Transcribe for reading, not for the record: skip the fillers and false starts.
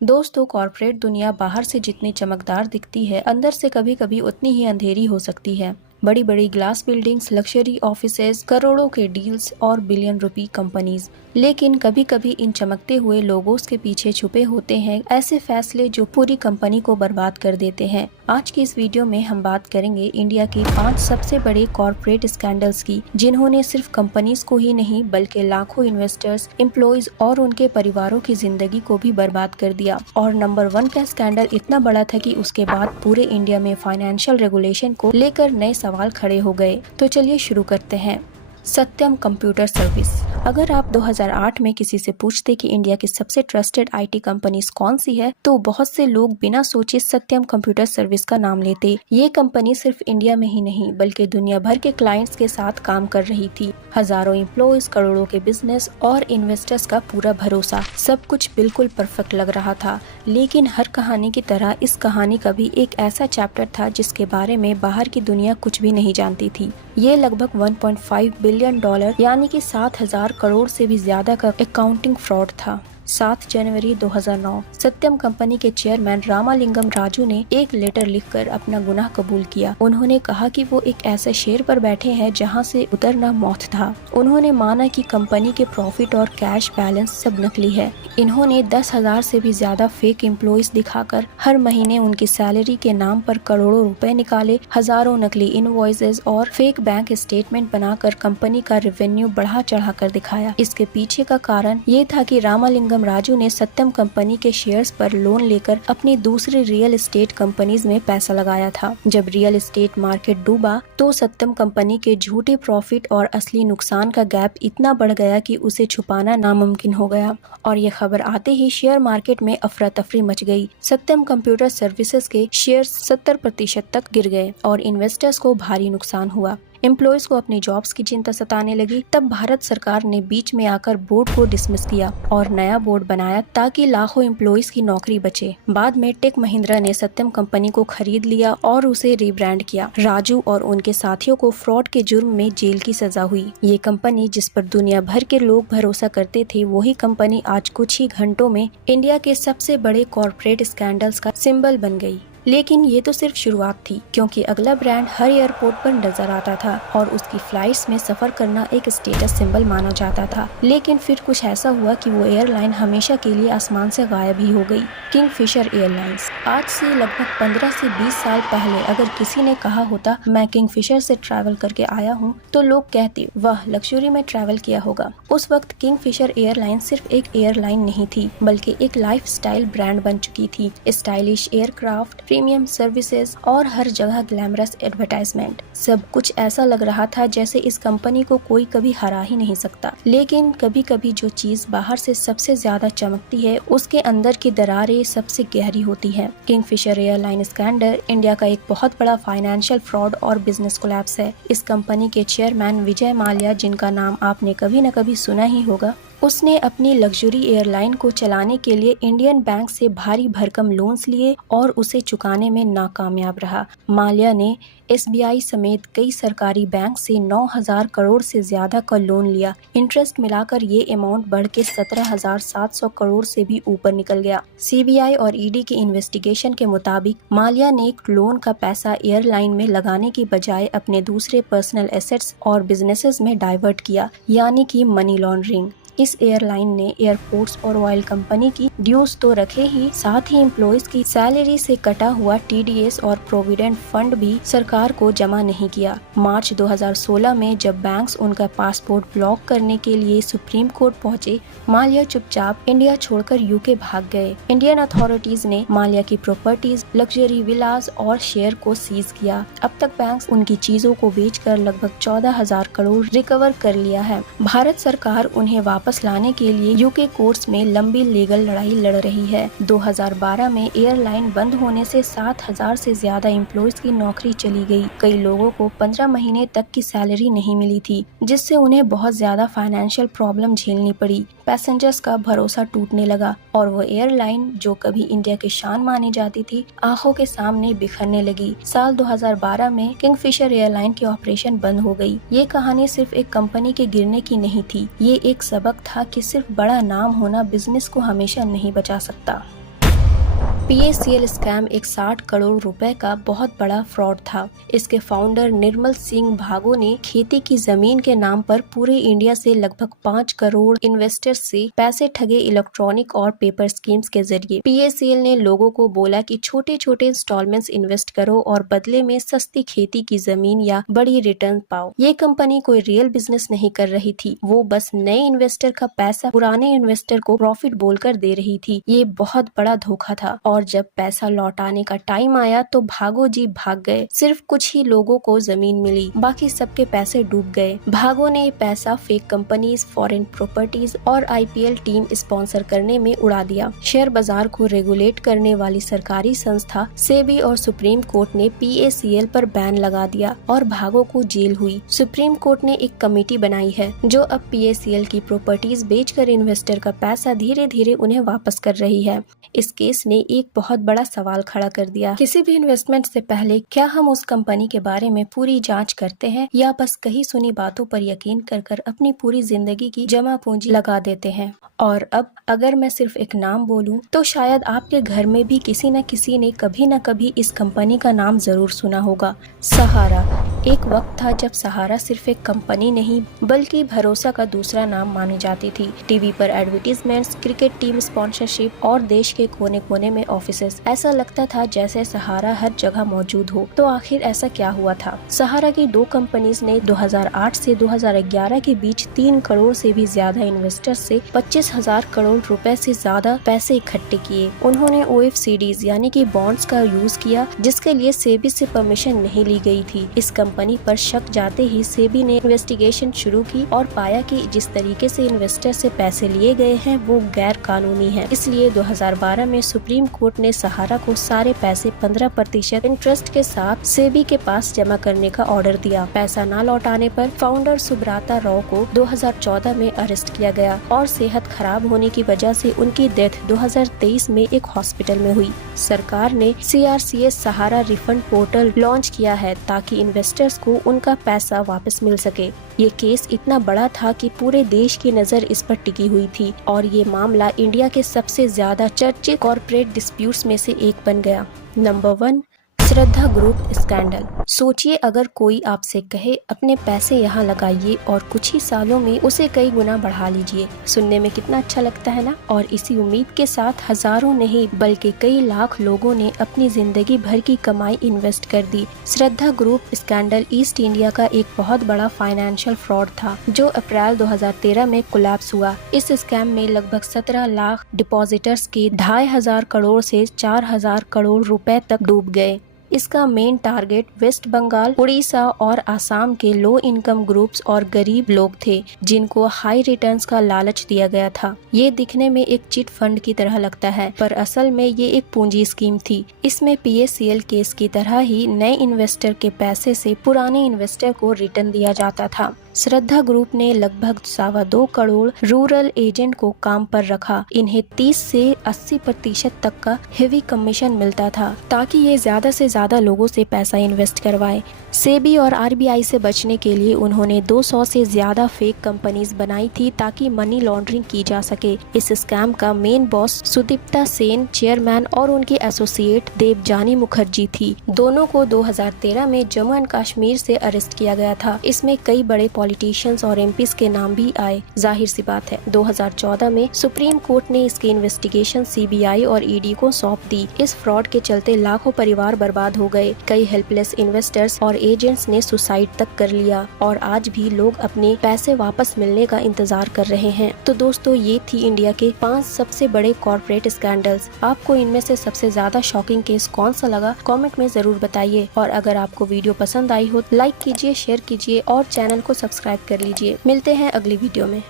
दोस्तों, कॉर्पोरेट दुनिया बाहर से जितनी चमकदार दिखती है, अंदर से कभी कभी उतनी ही अंधेरी हो सकती है। बड़ी बड़ी ग्लास बिल्डिंग्स, लग्जरी ऑफिसेज, करोड़ों के डील्स और बिलियन रुपी कंपनीज। लेकिन कभी कभी इन चमकते हुए लोगोस के पीछे छुपे होते हैं ऐसे फैसले जो पूरी कंपनी को बर्बाद कर देते हैं। आज की इस वीडियो में हम बात करेंगे इंडिया के 5 सबसे बड़े कॉर्पोरेट स्कैंडल्स की, जिन्होंने सिर्फ कंपनीज को ही नहीं बल्कि लाखों इन्वेस्टर्स, एम्प्लॉयज और उनके परिवारों की जिंदगी को भी बर्बाद कर दिया। और नंबर 1 का स्कैंडल इतना बड़ा था कि उसके बाद पूरे इंडिया में फाइनेंशियल रेगुलेशन को लेकर नए सवाल खड़े हो गए। तो चलिए शुरू करते हैं। सत्यम कंप्यूटर सर्विस। अगर आप 2008 में किसी से पूछते कि इंडिया की सबसे ट्रस्टेड आईटी कंपनीज कौन सी है, तो बहुत से लोग बिना सोचे सत्यम कंप्यूटर सर्विस का नाम लेते। ये कंपनी सिर्फ इंडिया में ही नहीं बल्कि दुनिया भर के क्लाइंट्स के साथ काम कर रही थी। हजारों एम्प्लॉयज, करोड़ों के बिजनेस और इन्वेस्टर्स का पूरा भरोसा, सब कुछ बिल्कुल परफेक्ट लग रहा था। लेकिन हर कहानी की तरह इस कहानी का भी एक ऐसा चैप्टर था जिसके बारे में बाहर की दुनिया कुछ भी नहीं जानती थी। ये लगभग 1.5 बिलियन डॉलर यानी कि 7,000 करोड़ से भी ज्यादा का अकाउंटिंग फ्रॉड था। 7 जनवरी 2009 सत्यम कंपनी के चेयरमैन रामालिंगम राजू ने एक लेटर लिखकर अपना गुनाह कबूल किया। उन्होंने कहा कि वो एक ऐसे शेर पर बैठे हैं जहां से उतरना मौत था। उन्होंने माना कि कंपनी के प्रॉफिट और कैश बैलेंस सब नकली है। इन्होंने 10,000 से भी ज्यादा फेक एम्प्लॉयज दिखाकर हर महीने उनकी सैलरी के नाम पर करोड़ों रुपए निकाले, हजारों नकली इनवॉइसेस और फेक बैंक स्टेटमेंट बनाकर कंपनी का रेवेन्यू बढ़ा चढ़ा कर दिखाया। इसके पीछे का कारण ये था कि रामालिंगम राजू ने सत्यम कंपनी के शेयर्स पर लोन लेकर अपनी दूसरी रियल एस्टेट कंपनीज में पैसा लगाया था। जब रियल एस्टेट मार्केट डूबा तो सत्यम कंपनी के झूठे प्रॉफिट और असली नुकसान का गैप इतना बढ़ गया कि उसे छुपाना नामुमकिन हो गया। और ये खबर आते ही शेयर मार्केट में अफरा तफरी मच गई। सत्यम कंप्यूटर सर्विसेज के शेयर्स 70% तक गिर गए और इन्वेस्टर्स को भारी नुकसान हुआ। एम्प्लॉयज को अपनी जॉब्स की चिंता सताने लगी। तब भारत सरकार ने बीच में आकर बोर्ड को डिसमिस किया और नया बोर्ड बनाया ताकि लाखों एम्प्लॉयज की नौकरी बचे। बाद में टेक महिंद्रा ने सत्यम कंपनी को खरीद लिया और उसे रीब्रांड किया। राजू और उनके साथियों को फ्रॉड के जुर्म में जेल की सजा हुई। ये कंपनी जिस पर दुनिया भर के लोग भरोसा करते थे, वही कंपनी आज कुछ ही घंटों में इंडिया के सबसे बड़े कॉर्पोरेट स्कैंडल्स का सिंबल बन गई। लेकिन ये तो सिर्फ शुरुआत थी, क्योंकि अगला ब्रांड हर एयरपोर्ट पर नजर आता था और उसकी फ्लाइट्स में सफर करना एक स्टेटस सिंबल माना जाता था। लेकिन फिर कुछ ऐसा हुआ कि वो एयरलाइन हमेशा के लिए आसमान से गायब ही हो गई। Kingfisher airlines. आज से लगभग 15 से 20 साल पहले अगर किसी ने कहा होता मैं किंगफिशर से ट्रैवल करके आया हूँ, तो लोग कहते वाह, लग्जरी में ट्रैवल किया होगा। उस वक्त किंगफिशर एयरलाइन सिर्फ एक एयरलाइन नहीं थी बल्कि एक लाइफस्टाइल ब्रांड बन चुकी थी। स्टाइलिश एयरक्राफ्ट, प्रीमियम सर्विसेज और हर जगह ग्लैमरस एडवर्टाइजमेंट, सब कुछ ऐसा लग रहा था जैसे इस कंपनी को कोई कभी हरा ही नहीं सकता। लेकिन कभी कभी जो चीज बाहर से सबसे ज्यादा चमकती है, उसके अंदर की दरारें सबसे गहरी होती है। किंगफिशर एयरलाइन स्कैंडल इंडिया का एक बहुत बड़ा फाइनेंशियल फ्रॉड और बिजनेस कोलैप्स है। इस कंपनी के चेयरमैन विजय माल्या, जिनका नाम आपने कभी न कभी सुना ही होगा, उसने अपनी लग्जरी एयरलाइन को चलाने के लिए इंडियन बैंक से भारी भरकम लोन्स लिए और उसे चुकाने में नाकामयाब रहा। माल्या ने SBI समेत कई सरकारी बैंक से 9,000 करोड़ से ज्यादा का लोन लिया। इंटरेस्ट मिलाकर ये अमाउंट बढ़ के 17,700 करोड़ से भी ऊपर निकल गया। CBI और ED की इन्वेस्टिगेशन के मुताबिक माल्या ने लोन का पैसा एयरलाइन में लगाने की बजाय अपने दूसरे पर्सनल एसेट्स और बिजनेसेस में डाइवर्ट किया, यानी कि मनी लॉन्ड्रिंग। इस एयरलाइन ने एयरपोर्ट्स और ऑयल कंपनी की ड्यूज तो रखे ही, साथ ही एम्प्लॉयज की सैलरी से कटा हुआ TDS और प्रोविडेंट फंड भी सरकार को जमा नहीं किया। मार्च 2016 में जब बैंक्स उनका पासपोर्ट ब्लॉक करने के लिए सुप्रीम कोर्ट पहुंचे, माल्या चुपचाप इंडिया छोड़कर UK भाग गए। इंडियन अथॉरिटीज ने माल्या की प्रॉपर्टीज, लग्जरी विलास और शेयर को सीज किया। अब तक बैंक्स उनकी चीजों को बेचकर लगभग 14,000 करोड़ रिकवर कर लिया है। भारत सरकार उन्हें वापस लाने के लिए UK कोर्ट्स में लंबी लीगल लड़ाई लड़ रही है। 2012 में एयरलाइन बंद होने से 7,000 से ज्यादा एम्प्लॉयज की नौकरी चली गई। कई लोगों को 15 महीने तक की सैलरी नहीं मिली थी, जिससे उन्हें बहुत ज्यादा फाइनेंशियल प्रॉब्लम झेलनी पड़ी। पैसेंजर्स का भरोसा टूटने लगा और वो एयरलाइन जो कभी इंडिया की शान मानी जाती थी, आंखों के सामने बिखरने लगी। साल 2012 में किंगफिशर एयरलाइन की ऑपरेशन बंद हो गई। ये कहानी सिर्फ एक कंपनी के गिरने की नहीं थी, ये एक सबक था कि सिर्फ बड़ा नाम होना बिजनेस को हमेशा नहीं बचा सकता। PACL स्कैम एक 60 करोड़ रुपए का बहुत बड़ा फ्रॉड था। इसके फाउंडर निर्मल सिंह भागो ने खेती की जमीन के नाम पर पूरे इंडिया से लगभग 5 करोड़ इन्वेस्टर्स से पैसे ठगे इलेक्ट्रॉनिक और पेपर स्कीम्स के जरिए। PACL ने लोगों को बोला कि छोटे छोटे इंस्टॉलमेंट्स इन्वेस्ट करो और बदले में सस्ती खेती की जमीन या बड़ी रिटर्न पाओ। ये कंपनी कोई रियल बिजनेस नहीं कर रही थी, वो बस नए इन्वेस्टर का पैसा पुराने इन्वेस्टर को प्रॉफिट बोलकर दे रही थी। ये बहुत बड़ा धोखा था और जब पैसा लौटाने का टाइम आया तो भागो जी भाग गए। सिर्फ कुछ ही लोगों को जमीन मिली, बाकी सबके पैसे डूब गए। भागो ने पैसा फेक कंपनीज, फॉरेन प्रॉपर्टीज और IPL टीम स्पॉन्सर करने में उड़ा दिया। शेयर बाजार को रेगुलेट करने वाली सरकारी संस्था सेबी और सुप्रीम कोर्ट ने PACL पर बैन लगा दिया और भागो को जेल हुई। सुप्रीम कोर्ट ने एक कमेटी बनाई है जो अब PACL की प्रॉपर्टीज बेचकर इन्वेस्टर का पैसा धीरे धीरे उन्हें वापस कर रही है। इस केस ने एक बहुत बड़ा सवाल खड़ा कर दिया। किसी भी इन्वेस्टमेंट से पहले क्या हम उस कंपनी के बारे में पूरी जांच करते हैं या बस कहीं सुनी बातों पर यकीन कर अपनी पूरी जिंदगी की जमा पूंजी लगा देते हैं? और अब अगर मैं सिर्फ एक नाम बोलूं तो शायद आपके घर में भी किसी न किसी ने कभी न कभी इस कंपनी का नाम जरूर सुना होगा, सहारा। एक वक्त था जब सहारा सिर्फ एक कंपनी नहीं बल्कि भरोसा का दूसरा नाम मानी जाती थी। टीवी पर एडवर्टीजमेंट्स, क्रिकेट टीम स्पॉन्सरशिप और देश के कोने कोने में ऑफिसेस। ऐसा लगता था जैसे सहारा हर जगह मौजूद हो। तो आखिर ऐसा क्या हुआ था? सहारा की दो कंपनीज ने 2008 से 2011 के बीच 3 करोड़ से भी ज्यादा इन्वेस्टर्स से 25,000 करोड़ रुपए से ज्यादा पैसे इकट्ठे किए। उन्होंने OFCDs यानी कि बॉन्ड्स का यूज किया जिसके लिए सेबी से परमिशन नहीं ली गई थी। इस कंपनी पर शक जाते ही सेबी ने इन्वेस्टिगेशन शुरू की और पाया कि जिस तरीके से इन्वेस्टर से पैसे लिए गए हैं वो गैर कानूनी है। इसलिए 2012 में सुप्रीम कोर्ट ने सहारा को सारे पैसे 15% इंटरेस्ट के साथ सेबी के पास जमा करने का ऑर्डर दिया। पैसा न लौटाने पर फाउंडर सुब्रता राव को 2014 में अरेस्ट किया गया और सेहत खराब होने की वजह से उनकी डेथ 2023 में एक हॉस्पिटल में हुई। सरकार ने CRCS सहारा रिफंड पोर्टल लॉन्च किया है ताकि इन्वेस्टर्स को उनका पैसा वापस मिल सके। ये केस इतना बड़ा था कि पूरे देश की नजर इस पर टिकी हुई थी और ये मामला इंडिया के सबसे ज्यादा चर्चित कॉर्पोरेट डिस्प्यूट्स में से एक बन गया। नंबर 1, श्रद्धा ग्रुप स्कैंडल। सोचिए अगर कोई आपसे कहे अपने पैसे यहाँ लगाइए और कुछ ही सालों में उसे कई गुना बढ़ा लीजिए। सुनने में कितना अच्छा लगता है ना? और इसी उम्मीद के साथ हजारों नहीं बल्कि कई लाख लोगों ने अपनी जिंदगी भर की कमाई इन्वेस्ट कर दी। श्रद्धा ग्रुप स्कैंडल ईस्ट इंडिया का एक बहुत बड़ा फाइनेंशियल फ्रॉड था जो अप्रैल 2013 में कोलैप्स हुआ। इस स्कैम में लगभग 17 लाख डिपॉजिटर्स के 2,500 करोड़ से 4,000 करोड़ रुपए तक डूब गए। इसका main target west Bengal, Orissa और आसाम के लो इनकम ग्रुप्स और गरीब लोग थे जिनको हाई रिटर्न्स का लालच दिया गया था। ये दिखने में एक चिट फंड की तरह लगता है पर असल में ये एक पूंजी स्कीम थी। इसमें PACL केस की तरह ही नए इन्वेस्टर के पैसे से पुराने इन्वेस्टर को रिटर्न दिया जाता था। श्रद्धा ग्रुप ने लगभग 2.25 करोड़ रूरल एजेंट को काम पर रखा। इन्हें 30 से 80% तक का हेवी कमीशन मिलता था ताकि ये ज्यादा से ज्यादा लोगों से पैसा इन्वेस्ट करवाए। सेबी और RBI से बचने के लिए उन्होंने 200 से ज्यादा फेक कंपनीज बनाई थी ताकि मनी लॉन्ड्रिंग की जा सके। इस स्कैम का main boss Sudipta Sen, chairman और उनकी एसोसिएट देवजानी मुखर्जी थी। दोनों को 2013 में जम्मू एंड कश्मीर से अरेस्ट किया गया था। इसमें कई बड़े पॉलिटिशियंस और MPs के नाम भी आए। जाहिर सी बात है 2014 में सुप्रीम कोर्ट ने इसकी इन्वेस्टिगेशन CBI और ED को सौंप दी। इस फ्रॉड के चलते लाखों परिवार बर्बाद हो गए। कई हेल्पलेस इन्वेस्टर्स और एजेंट्स ने सुसाइड तक कर लिया और आज भी लोग अपने पैसे वापस मिलने का इंतजार कर रहे हैं। तो दोस्तों ये थी इंडिया के 5 सबसे बड़े कॉर्पोरेट स्कैंडल्स। आपको इनमें से सबसे ज्यादा शॉकिंग केस कौन सा लगा कमेंट में जरूर बताइए। और अगर आपको वीडियो पसंद आई हो लाइक कीजिए, शेयर कीजिए और चैनल को सब्सक्राइब कर लीजिए। मिलते हैं अगली वीडियो में।